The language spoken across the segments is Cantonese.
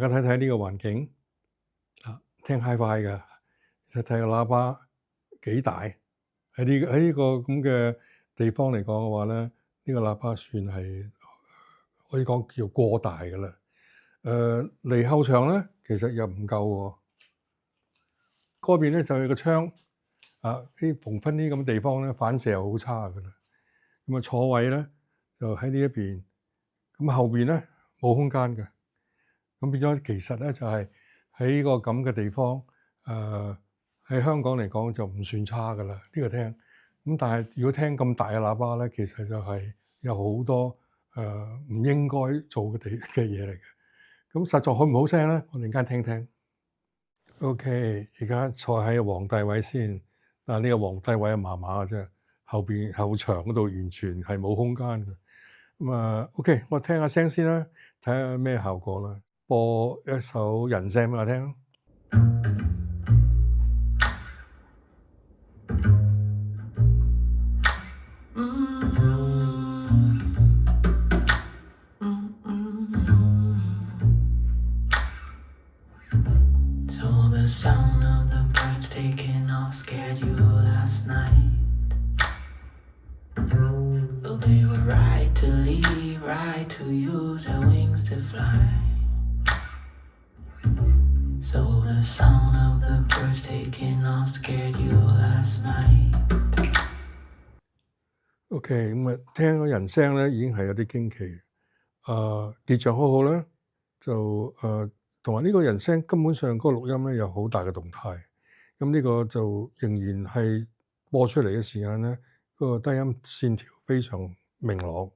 大家睇睇呢個環境聽 Hi-Fi 嘅，睇睇個喇叭幾大，喺呢個咁嘅地方嚟講嘅話咧，呢個喇叭算係可以講叫過大㗎啦。離後牆咧，其實又唔夠喎。嗰邊咧就有個窗，啲逢親啲咁嘅地方咧，反射又好差㗎啦。咁坐位咧就喺呢一邊，咁後邊咧冇空間嘅。咁變咗其實咧就係喺呢個咁嘅地方，喺香港嚟講就唔算差㗎啦，呢個廳。咁但係如果聽咁大嘅喇叭咧，其實就係有好多唔應該做嘅嘢嚟嘅。咁實在好唔好聲咧？我哋陣間聽聽。OK，而家坐喺皇帝位先，但係呢個皇帝位係麻麻嘅啫，後牆嗰度完全係冇空間嘅。咁OK，我聽下聲先啦，睇下咩效果啦。播一首人聲俾我聽。So the sound of the birds taking off scared you last night. Though they were right to leave, right to use their wings to fly. So the sound of the birds taking off scared you last night. OK，咁聽個人聲咧已經係有啲驚奇。結象好好啦，就同埋呢個人聲根本上嗰個錄音咧有好大嘅動態。咁呢個就仍然係播出嚟嘅時間咧，嗰個低音線條非常明朗。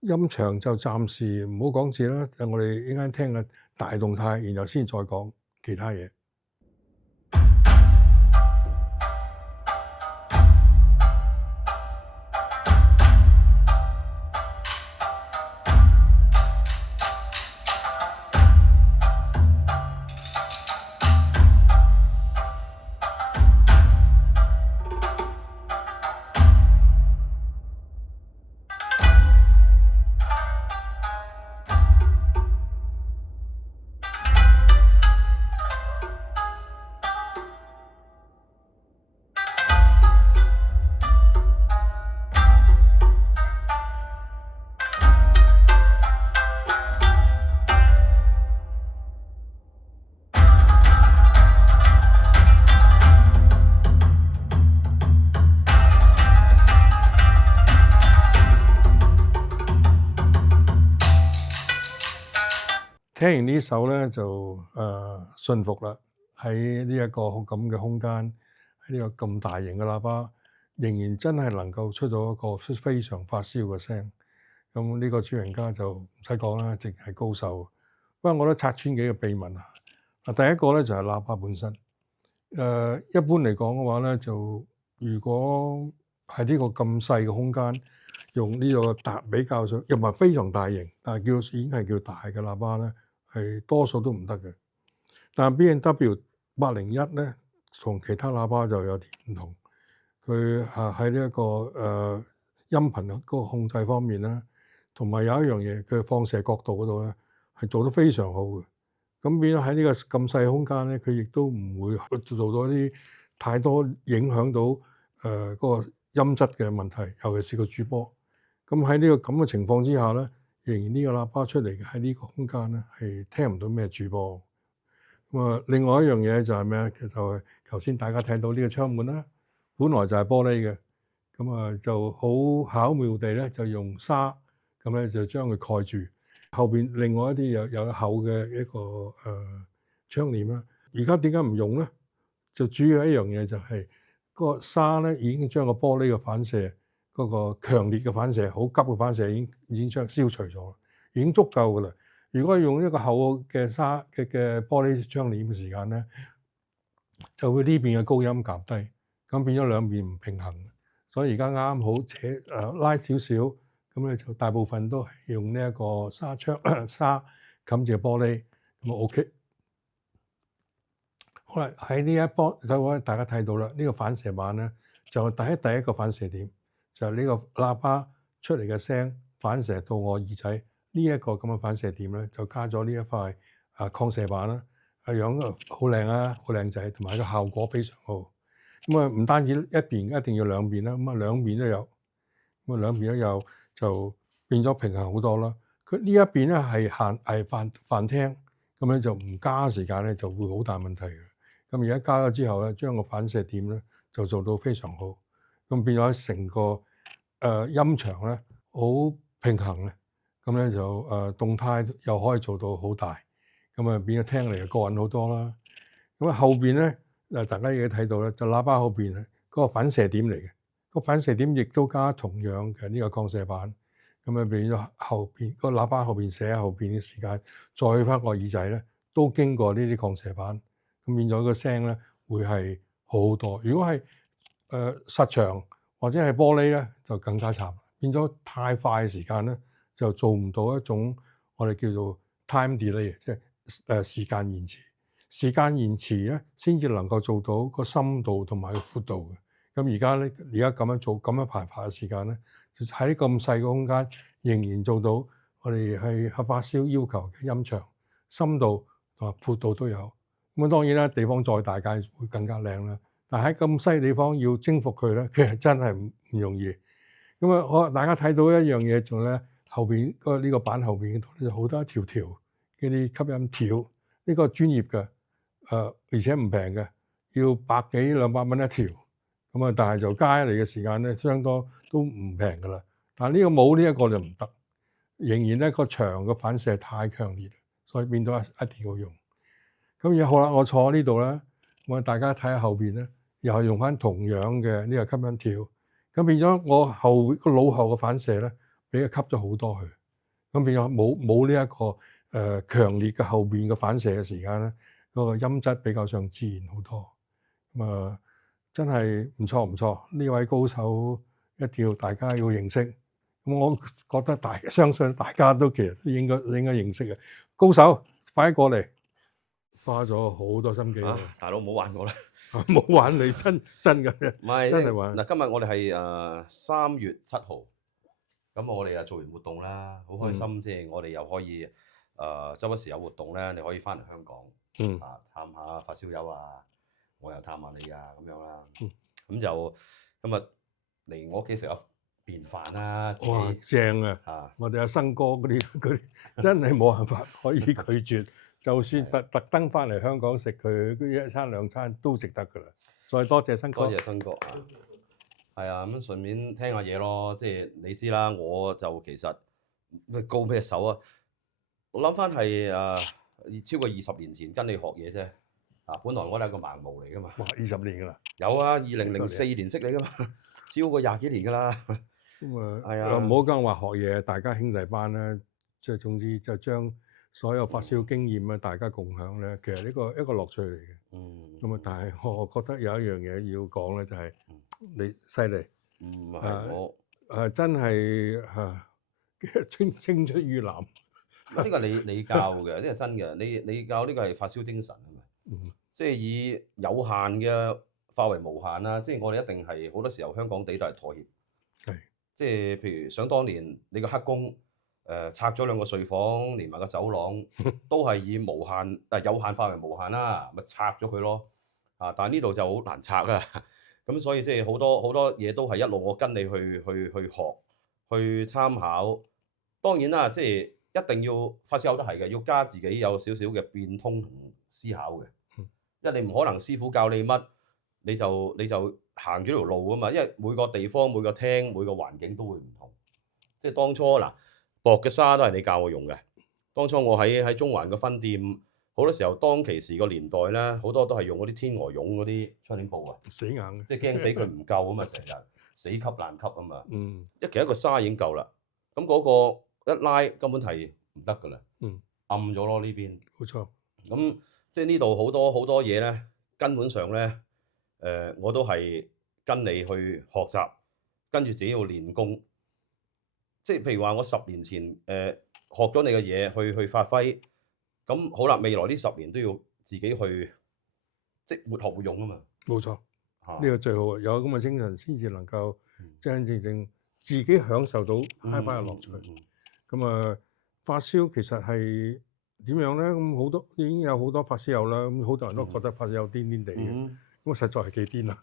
音場就暫時唔好講字啦，我哋依家聽嘅大動態，然後先再講其他嘢。聽完呢首咧就信服啦，喺呢一個咁嘅空間，喺呢個咁大型嘅喇叭，仍然真係能夠出到一個非常發燒嘅聲。咁呢個主人家就唔使講啦，淨係高手。不過我都拆穿幾個秘密啊！第一個咧就係喇叭本身。一般嚟講嘅話咧，就如果係呢個咁細嘅空間，用呢個比較上又唔係非常大型，但係已經係叫大嘅喇叭咧，係多數都唔得嘅。但係 B&W 801咧，同其他喇叭就有啲唔同。佢喺呢一個音頻嗰個控制方面咧，同埋有一樣嘢，佢放射角度嗰度咧係做得非常好嘅。咁變咗喺呢個咁細嘅空間咧，佢亦都唔會做到一啲太多影響到嗰個音質嘅問題，尤其是個主波。咁喺呢個咁嘅情況之下咧，仍然呢個喇叭出嚟嘅喺呢個空間咧係聽唔到咩主波。咁另外一樣嘢就係咩咧？就係頭先大家睇到呢個窗門啦，本來就係玻璃嘅，咁就好巧妙地咧就用紗咁咧就將佢蓋住。後邊另外一啲有厚嘅一個窗簾啦。而家點解唔用咧？就主要一樣嘢就係個紗咧已經將個玻璃嘅反射嗰個強烈嘅反射、好急嘅反射已經將消除咗，已經足夠噶啦。如果用一個厚嘅紗嘅玻璃窗簾嘅時間咧，就會呢邊嘅高音減低，咁變咗兩邊唔平衡。所以而家啱好拉少少。咁咧就大部分都係用呢一個紗冚住玻璃，咁OK。好啦，喺呢一波，大家睇到啦，呢個反射板咧就係第一個反射點，就係呢個喇叭出嚟嘅聲反射到我耳仔呢一個咁嘅反射點咧，就加咗呢一塊抗射板啦，樣好靚啊，好靚仔，同埋個效果非常好。咁啊，唔單止一邊，一定要兩邊啦，咁啊兩邊都有，咁啊兩邊都有就變咗平衡好多啦。佢呢一邊咧係飯廳，咁咧就唔加時間咧就會好大問題嘅。咁而家加咗之後咧，將個反射點咧就做到非常好，咁變咗成個音場咧好平衡嘅，咁咧就動態又可以做到好大，咁啊變咗聽嚟就過癮好多啦。咁啊後邊咧大家亦都睇到咧，就喇叭後邊嗰個反射點嚟嘅，個反射點亦都加同樣嘅呢個抗射板，咁啊變咗後邊個喇叭後邊寫喺後邊嘅時間，再翻個耳仔咧都經過呢啲抗射板，咁變咗個聲咧會係好好多。如果係實牆或者係玻璃咧，就更加慘，變咗太快嘅時間咧就做唔到一種我哋叫做 time delay，即係時間延遲。時間延遲咧，先至能夠做到個深度同埋個闊度嘅。咁而家咧，而家咁樣做咁樣排發嘅時間咧，就喺咁細個空間，仍然做到我哋係合發燒要求嘅音場、深度同埋闊度都有。咁啊，當然啦，地方再大梗係會更加靚啦。但喺咁細地方要征服佢咧，其實真係唔容易。咁啊，大家睇到一樣嘢仲咧，後邊呢個板後邊嗰度咧，好多一條條嗰啲吸音條，呢個專業嘅。而且唔平嘅，要100幾200蚊一條，咁啊，但係就加嚟嘅時間咧，相當都唔平噶啦。但係呢個冇呢一個就唔得，仍然咧個牆嘅反射太強烈，所以變到一定要用。咁而家好啦，我坐喺呢度咧，我大家睇下後邊咧，又係用翻同樣嘅呢個吸音條，咁變咗我個腦後嘅反射咧，俾佢吸咗好多去，咁變咗冇呢一個強烈嘅後邊嘅反射嘅時間咧。嗰個音質比較上自然好多，咁真係唔錯。呢位高手一定要大家要認識，咁我覺得相信大家都其實都應該認識嘅高手，快啲過嚟，花咗好多心機。大佬唔好玩我啦，冇玩你真嘅，唔係真係玩。嗱，今日我哋係3月7號，咁我哋又做完活動啦，好開心先。我哋又可以周不時有活動咧，你可以翻嚟香港。探下發燒友啊，我又探下你啊，咁樣啦。咁就今日嚟我屋企食下便飯啦。哇，正啊！我哋阿生哥嗰啲真係冇辦法可以拒絕，就算特登翻嚟香港食佢一餐兩餐都食得噶啦。再多謝生哥，多謝生哥啊。係啊，咁順便聽下嘢咯。即係你知啦，我就其實高咩手啊？我諗翻係超過20年前跟你學嘢啫，本來我都係個盲毛嚟噶嘛。哇，20年噶啦。有啊，2004年識你噶嘛，超過20幾年噶啦。咁係啊，唔好講話學嘢，大家兄弟班咧，即係總之就將所有發燒經驗大家共享咧，其實呢個一個樂趣嚟嘅。咁但係我覺得有一樣嘢要講咧，就係你犀利。我真係青出於藍。呢個你教嘅，呢個真嘅。你教呢個係發燒精神啊嘛，即係以有限嘅化為無限啦。即係我哋一定係好多時候香港地都係妥協，即係譬如想當年你個黑工拆咗2個睡房，連埋個走廊，都係以無限有限化為無限啦，咪拆咗佢咯。但係呢度就好難拆啊。咁所以即係好多嘢都係一路我跟你去學，去參考。當然啦，即係。一定要發燒友都係嘅，要加自己有少少嘅變通同思考嘅。因為你唔可能師傅教你乜，你就行咗條路啊嘛。因為每個地方、每個廳、每個環境都會唔同。即係當初薄嘅沙都係你教我用嘅。當初我喺中環個分店，好多時候當其時個年代咧，好多都係用嗰啲天鵝絨嗰啲窗簾布啊，死硬嘅，即係驚死佢唔夠啊嘛，成日死吸爛吸啊嘛。其實一個沙已經夠啦。咁嗰個一拉根本係唔得噶啦，暗咗咯呢邊。冇錯。咁即係呢度好多嘢咧，根本上咧，我都係跟你去學習，跟住自己要練功。即係譬如話，我10年前學咗你嘅嘢去發揮，咁好啦，未來呢10年都要自己去，即係活學活用啊嘛。冇錯，呢個最好，有咁嘅精神先至能夠真真正正自己享受到 HiFi 嘅樂趣。咁發燒其實係點樣咧？咁好多已經有好多發燒友啦，咁好多人都覺得發燒友癲癲地嘅，嗯咁實在係幾癲啦。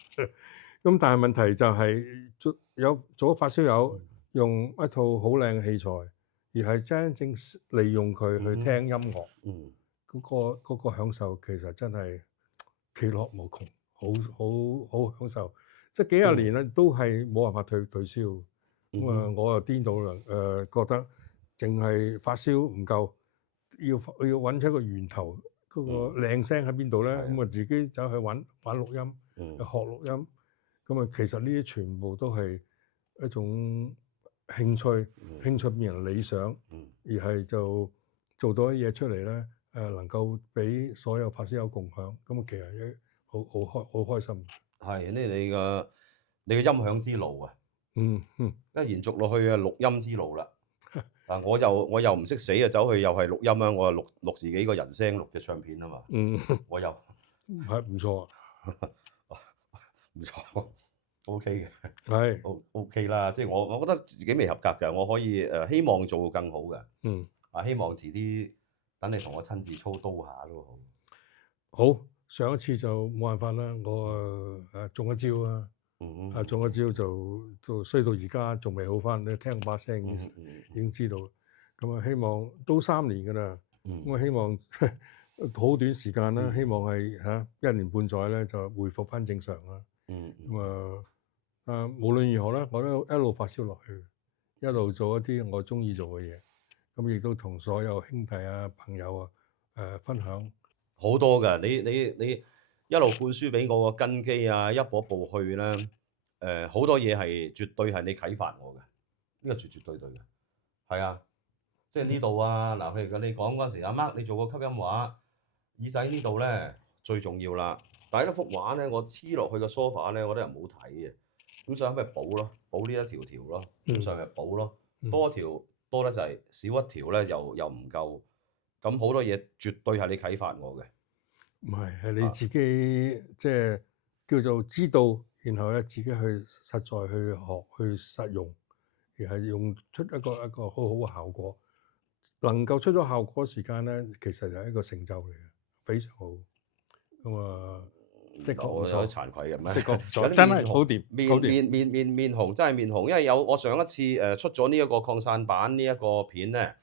咁但係問題就係做咗發燒友用一套好靚嘅器材，而係真正利用佢去聽音樂，嗯嗰個享受其實真係其樂無窮，好享受。即係幾廿年啦，都係冇辦法退燒。咁啊，我又顛倒啦，覺得淨係發燒唔夠，要揾出一個源頭，嗰個靚聲喺邊度咧？咁啊，自己走去玩錄音，學錄音。咁啊，其實呢啲全部都係一種興趣，興趣變成理想，而係就做到啲嘢出嚟咧，能夠俾所有發燒友共享。咁啊，其實好開心。係呢，你嘅音響之路啊！因為延續落去啊，錄音之路啦。啊，我又唔識死啊，走去又係錄音啊！我係錄自己個人聲錄嘅唱片啊嘛。我又係唔錯，唔錯 ，OK 嘅，係OK 啦。即係我覺得自己未合格嘅，我可以希望做更好嘅。希望遲啲等你同我親自操刀下都好。好，上一次就冇辦法啦，我中咗招啊。中咗招就衰到而家仲未好翻，你聽我把聲已經知道。咁啊，希望都3年㗎啦。咁啊，希望好短時間啦，希望係1年半載咧就恢復翻正常啦。咁無論如何咧，我都一路發燒落去，一路做一啲我中意做嘅嘢。咁亦都同所有兄弟啊、朋友啊分享好多㗎。你一路灌輸俾我個根基啊，一步一步去咧，好多嘢係絕對係你啟發我嘅，呢個絕對嘅，係啊，即係呢度啊，嗱，譬如你講嗰陣時，阿 Mark 你做個吸音畫，耳仔呢度咧最重要啦，但係呢幅畫咧，我黐落去個 sofa 咧，我覺得又唔好睇嘅，咁所以咪補咯，補呢一條咯，咁所以咪補咯，多一條多得滯，少一條咧又唔夠，咁好多嘢絕對係你啟發我嘅。唔係你自己即係叫做知道，然後咧自己去實在去學去實用，而係用出一個好好嘅效果。能夠出咗效果時間咧，其實就係一個成就嚟嘅，非常好。咁的確唔錯，有啲慚愧嘅咩？的確唔錯，真係好掂，面紅，真係面紅，因為我上一次出咗呢一個擴散版呢一個片咧，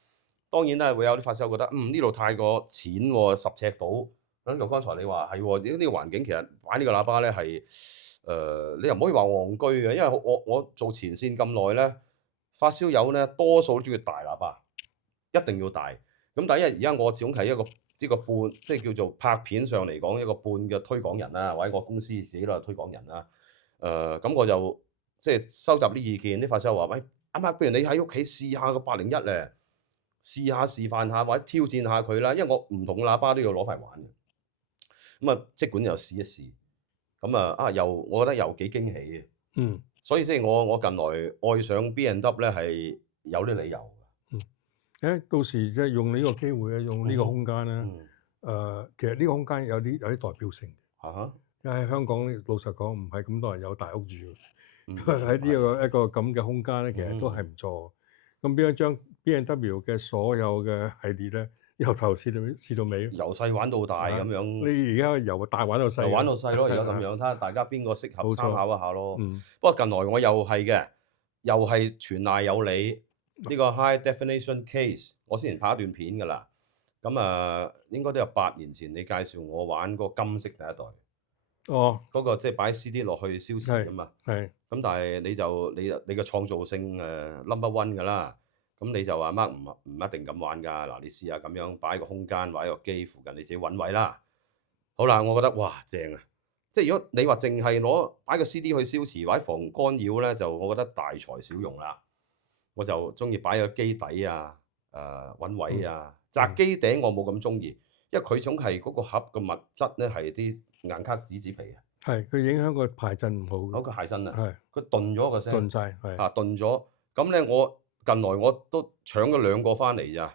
當然咧會有啲發燒友覺得呢度太過淺喎，10尺到。咁就剛才你話係喎，呢個環境其實擺呢個喇叭咧係你又唔可以話戇居嘅，因為我做前線咁耐咧，發燒友咧多數都中意大喇叭，一定要大。咁但係因為而家我始終係一個半，即係叫做拍片上嚟講一個半嘅推廣人啦，或者我公司自己都係推廣人啦。咁我就即係收集啲意見，啲發燒友話：喂，阿媽，不如你喺屋企試下個801咧，試下示範下或者挑戰下佢啦，因為我唔同嘅喇叭都要攞翻嚟玩嘅。咁啊，即管又試一試，咁我覺得又幾驚喜嘅。所以即係我近來愛上 B&W 咧係有啲理由嘅。到時即係用呢個機會咧，用呢個空間咧，其實呢個空間有啲代表性。因為喺香港老實講唔係咁多人有大屋住，喺呢一個咁嘅空間咧，其實都係唔錯。咁邊一張 B&W 嘅所有嘅系列咧？由頭試到尾，由細玩到大咁樣。你而家由大玩到細，玩到細咯，而家咁樣，睇下大家邊個適合參考一下咯。不過近來我又係嘅，又係全賴有你呢個 High Definition Case， 我之前拍一段片㗎啦。咁應該都有8年前你介紹我玩嗰個金色第一代。嗰個即係擺 CD 落去燒錢㗎嘛。咁但係你嘅創造性number one 㗎啦。咁你就話乜唔一定咁玩㗎？嗱，你試下咁樣擺個空間或者個機附近，你自己揾位啦。好啦，我覺得哇正啊！即係如果你話淨係攞擺個 CD 去燒磁或者防干擾咧，就我覺得大材小用啦。我就中意擺個機底啊，揾位啊。擲機頂我冇咁中意，因為佢總係嗰個盒嘅物質咧係啲硬卡紙皮啊。係佢影響個排陣唔好。嗰個鞋身啊，佢頓咗個聲。頓晒頓咗。咁咧近來我都搶咗2個翻嚟咋，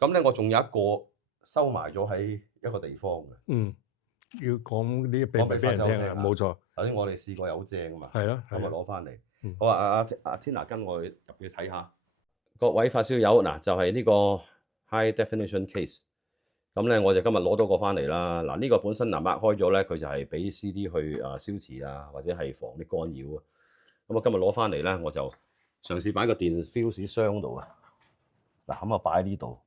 咁咧我仲有一個收埋咗喺一個地方嘅。要講呢啲秘密俾人聽啊，冇錯。頭先我哋試過又好正啊嘛。係咯，咁攞翻嚟。好啊，阿 Tina 跟我入去睇下。各位發燒友嗱，就係呢個 high definition case。咁咧，我就今日攞多個翻嚟啦。嗱，呢個本身擘開咗咧，佢就係俾 CD 去消磁啊，或者係防啲干擾啊。咁我今日攞翻嚟咧，我就嘗試擺個電 fuse 箱度啊。嗱，咁啊擺喺呢度。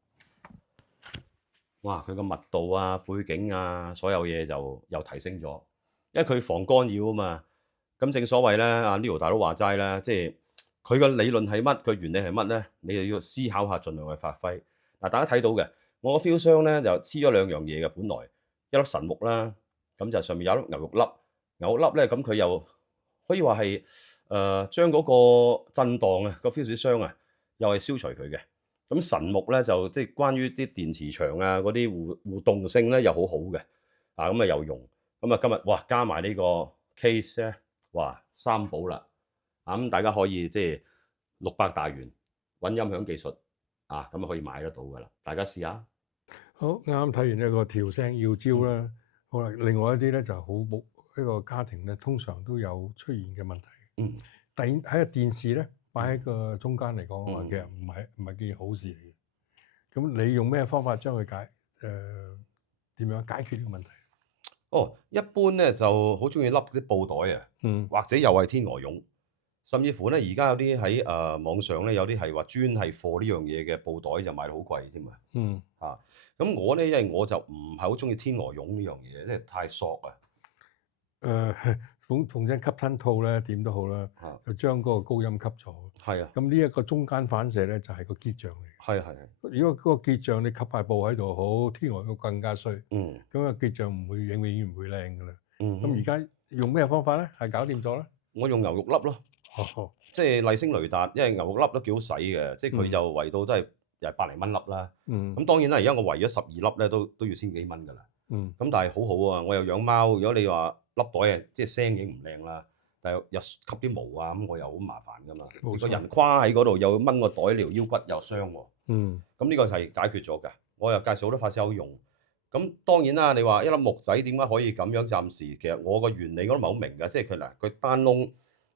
哇！佢個密度啊、背景啊，所有嘢就又提升咗，因為佢防干擾啊嘛。咁正所謂咧，阿 Leo 大佬話齋啦，即係佢個理論係乜，佢原理係乜咧？你就要思考下，盡量去發揮。嗱，大家睇到嘅，我個 fuse 箱咧就黐咗兩樣嘢嘅，本來一粒神木啦，咁就上面有一粒牛肉粒。牛肉粒咧，咁佢又可以話係將嗰個震盪啊，個 fuse 箱啊，又係消除佢嘅。咁神木咧就即係關於啲電磁場啊嗰啲互動性咧又好好嘅，咁啊有用。咁啊今日哇加埋呢個 case 咧，哇三寶啦！咁大家可以即係600大元揾音響技術咁啊可以買得到噶啦，大家試下。好，啱啱睇完呢個調聲要招啦。好啦，另外一啲咧就好冇一個家庭咧，通常都有出現嘅問題。喺個電視咧擺喺個中間嚟講，其實唔係件好事嚟嘅。咁你用咩方法將佢點樣解決呢個問題？一般咧就好中意笠啲布袋啊，或者又係天鵝絨，甚至乎咧而家有啲喺網上咧有啲係話專係貨呢樣嘢嘅布袋就賣到好貴添啊。咁我咧因為我就唔係好中意天鵝絨呢樣嘢，即係太索啊。逢親吸吞套咧點都好啦，就將嗰個高音吸咗。係啊。咁呢一個中間反射咧就係個結像嚟。係。如果嗰個結像你吸塊布喺度好，天鵝絨更加衰。咁個結像唔會永遠唔會靚噶啦。咁而家用咩方法咧？係搞掂咗咧？我用牛肉粒咯。即係麗星雷達，因為牛肉粒都幾好使嘅，即係佢就圍到都係又係百零蚊粒啦。咁當然啦，而家我圍咗12粒咧，都要千幾蚊㗎啦。咁但係好好啊，我又養貓，如果你話粒袋啊，即係聲已經唔靚啦，但係又吸啲毛啊，咁我又好麻煩㗎嘛。個人跨喺嗰度又掹個袋撩腰骨又傷喎。咁呢個係解決咗㗎。我又介紹好多發燒友用。咁當然啦，你話一粒木仔點解可以咁樣？暫時其實我個原理我都唔係好明㗎，即係佢單窿、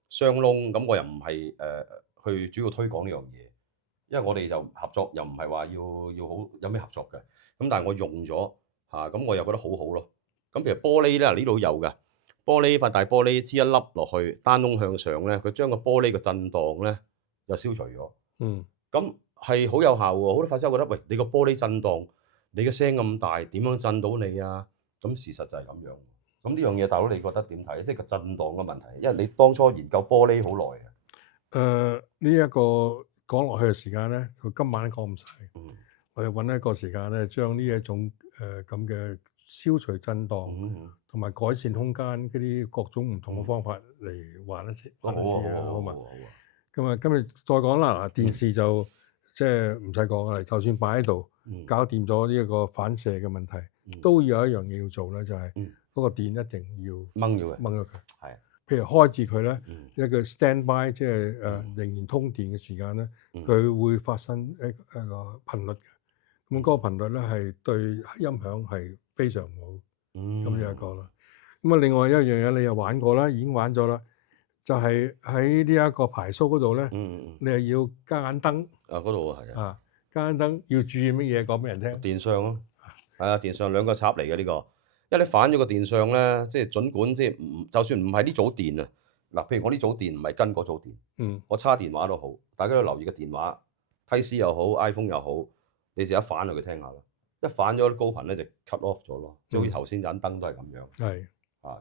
雙窿，咁我又唔係去主要推廣呢樣嘢，因為我哋就合作又唔係話要好有咩合作嘅。咁但係我用咗咁我又覺得好好咯。咁譬如玻璃咧，呢度有㗎，玻璃塊大玻璃黐一粒落去，單窿向上咧，佢將個玻璃嘅震盪咧又消除咗。咁係好有效喎。好多發燒友覺得，喂，你個玻璃震盪，你嘅聲咁大，點樣震到你啊？咁事實就係咁樣。咁呢樣嘢，大佬你覺得點睇？即係個震盪嘅問題，因為你當初研究玻璃好耐嘅。呢一個講落去嘅時間咧，就今晚講唔晒。我哋揾一個時間咧，將呢一種咁嘅消除震盪同埋改善空間嗰啲各種唔同嘅方法嚟玩一次啊，好嘛？咁啊，今日再講啦。嗱，電視就即係唔使講啦，就算擺喺度，搞掂咗呢一個反射嘅問題，都有一樣嘢要做咧，就係嗰個電一定要掹咗佢。係，譬如開住佢咧，一個 standby， 即係仍然通電嘅時間咧，佢會發生一個頻率嘅。咁嗰個頻率咧係對音響係非常好。咁有一個啦。咁啊，另外一樣嘢你又玩過啦，已經玩咗啦，就係喺呢一個排蘇嗰度咧，你係要加眼燈。嗰度係啊。加眼燈要注意乜嘢？講俾人聽。電相咯，係啊，電相兩個插嚟嘅呢個。因為你反咗個電相咧，即係儘管即係就算唔係呢組電啊，嗱，譬如我呢組電唔係跟嗰組電，我叉電話都好，大家都留意個電話，Type C 又好 ，iPhone 又好，你就一反落去聽下啦。一反咗啲高頻咧就 cut off 咗咯，即係好似頭先盞燈都係咁樣。係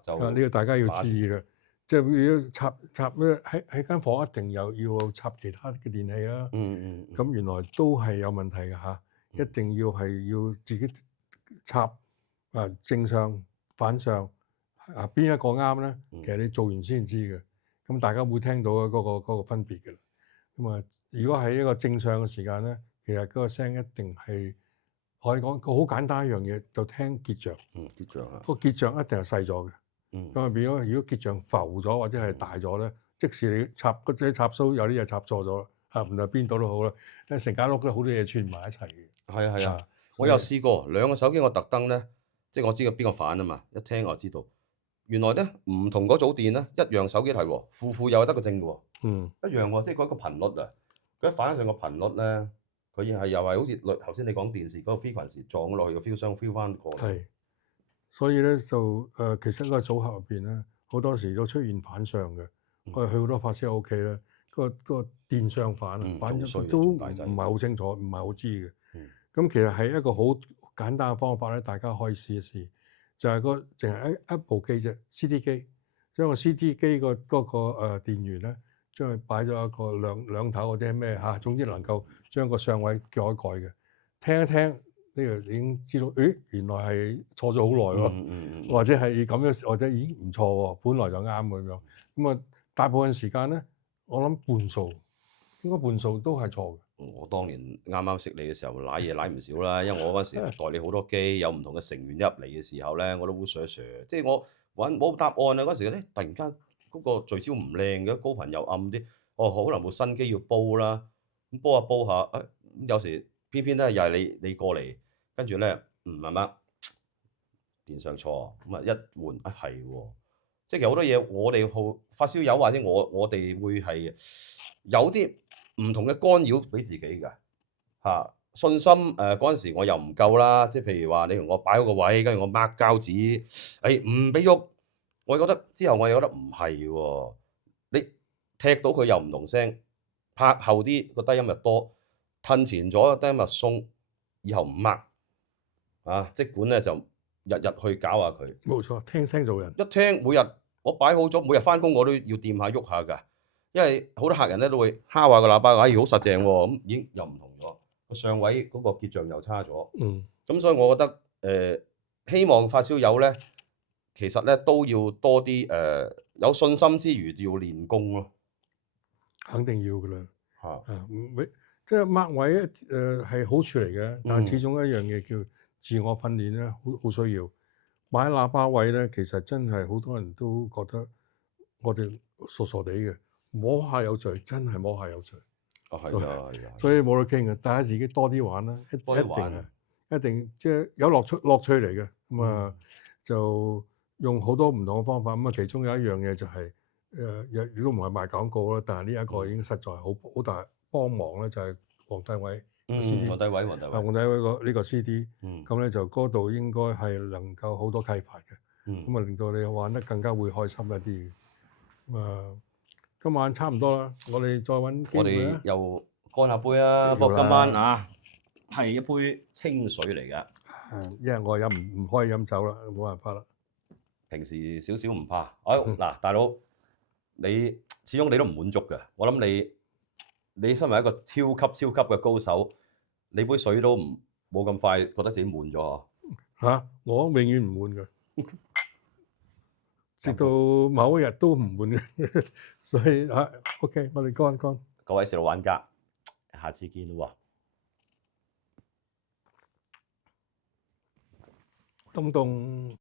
就呢個大家要注意啦。即係如果插咧喺間房一定要插其他嘅電器啦。咁原來都係有問題嘅嚇，一定要自己插正上反上邊一個啱咧？其實你做完先知嘅。咁大家會聽到嗰個分別嘅啦。咁啊，如果係一個正上嘅時間咧，其實嗰個聲一定係可以講個好簡單一樣嘢，就聽結像。結像啊。個結像一定係細咗嘅。咁啊變咗，如果結像浮咗或者係大咗咧，即使你插嗰隻插蘇有啲嘢插錯咗啦，唔論邊度都好啦，成間屋都好多嘢串埋一齊嘅。係啊，我有試過兩個手機，我特登咧，即係我知道邊個反啊嘛，一聽我就知道，原來咧唔同嗰組電咧一樣手機係喎，負又得個正嘅喎。一樣喎，即係嗰個頻率啊。佢一反上個頻率咧，佢又係好似頭先你講電視嗰個 frequency 撞咗落去個 feel 箱 feel 翻過嚟。係，所以咧就其實個組合入邊咧，好多時都出現反相嘅。我哋去好多發燒屋企咧，個電相反啊，反仲衰都唔仲大劑係好清楚，唔係好知嘅。嗯咁其實係一個好簡單嘅方法咧，大家可以試一試，就係淨係一部機啫，CD 機，將個 CD 機嗰個電源咧，將佢擺咗一個兩頭或者咩嚇，總之能夠將個相位改一改嘅，聽一聽呢個已經知道，咦原來係錯咗好耐喎，或者係咁樣，或者咦唔錯喎，本來就啱咁樣。咁啊，大部分時間咧，我諗半數應該半數都係錯嘅。我當年啱啱識你嘅時候，舐嘢舐唔少啦，因為我嗰時代理好多機，有唔同嘅成員入嚟嘅時候咧，我都烏唰唰，即係我揾冇答案啊嗰時咧，突然間嗰個聚焦唔靚嘅，高頻又暗啲，可能部新機要煲啦，咁煲下煲下，有時偏偏咧又係你過嚟，跟住咧慢慢電上錯，咁啊一換係喎，即係其實好多嘢我哋好發燒友或者我哋會係有啲唔同嘅干擾俾自己㗎嚇，信心嗰陣時我又唔夠啦，即係譬如話你同我擺好個位，跟住我 mark 膠紙，唔俾喐，我覺得之後我又覺得唔係喎，你踢到佢又唔同聲，拍後啲個低音又多，褪前咗低音又鬆，以後唔 mark 啊，即管咧就日日去搞下佢。冇錯，聽聲做人。一聽每日我擺好咗，每日翻工我都要掂下喐下㗎。因為好多客人咧都會敲下個喇叭，好實淨喎，咁已經又唔同咗，個上位嗰個結像又差咗。咁所以我覺得希望發燒友咧，其實咧都要多啲有信心之餘要練功咯。肯定要㗎啦。嚇，即係 mark 位係好處嚟嘅，但係始終一樣嘢叫自我訓練咧，好需要。買喇叭位咧，其實真係好多人都覺得我哋傻傻地嘅。摸下有罪，真係摸下有罪。係啊，所以冇得傾嘅，大家自己多啲玩啦，一定即係有樂趣嚟嘅。咁啊，就用好多唔同嘅方法。咁啊，其中有一樣嘢就係如果唔係賣廣告啦，但係呢一個已經實在好大幫忙咧，就係黃帝偉。黃帝偉黃帝偉呢個 CD，咁咧就嗰度應該係能夠好多啟發嘅。咁啊，令到你玩得更加會開心一啲。咁啊〜今晚差唔多啦，我哋再揾機會。我哋又乾下杯啊！不過今晚係一杯清水嚟㗎。因為我唔可以飲酒啦，冇辦法啦。平時少少唔怕。嗱，大佬，你始終你都唔滿足㗎。我諗你身為一個超級嘅高手，你杯水都冇咁快覺得自己滿咗嚇！我永遠唔滿㗎。直到某一日都唔滿嘅，所以OK，我哋乾。各位小老玩家，下次見喎。東東。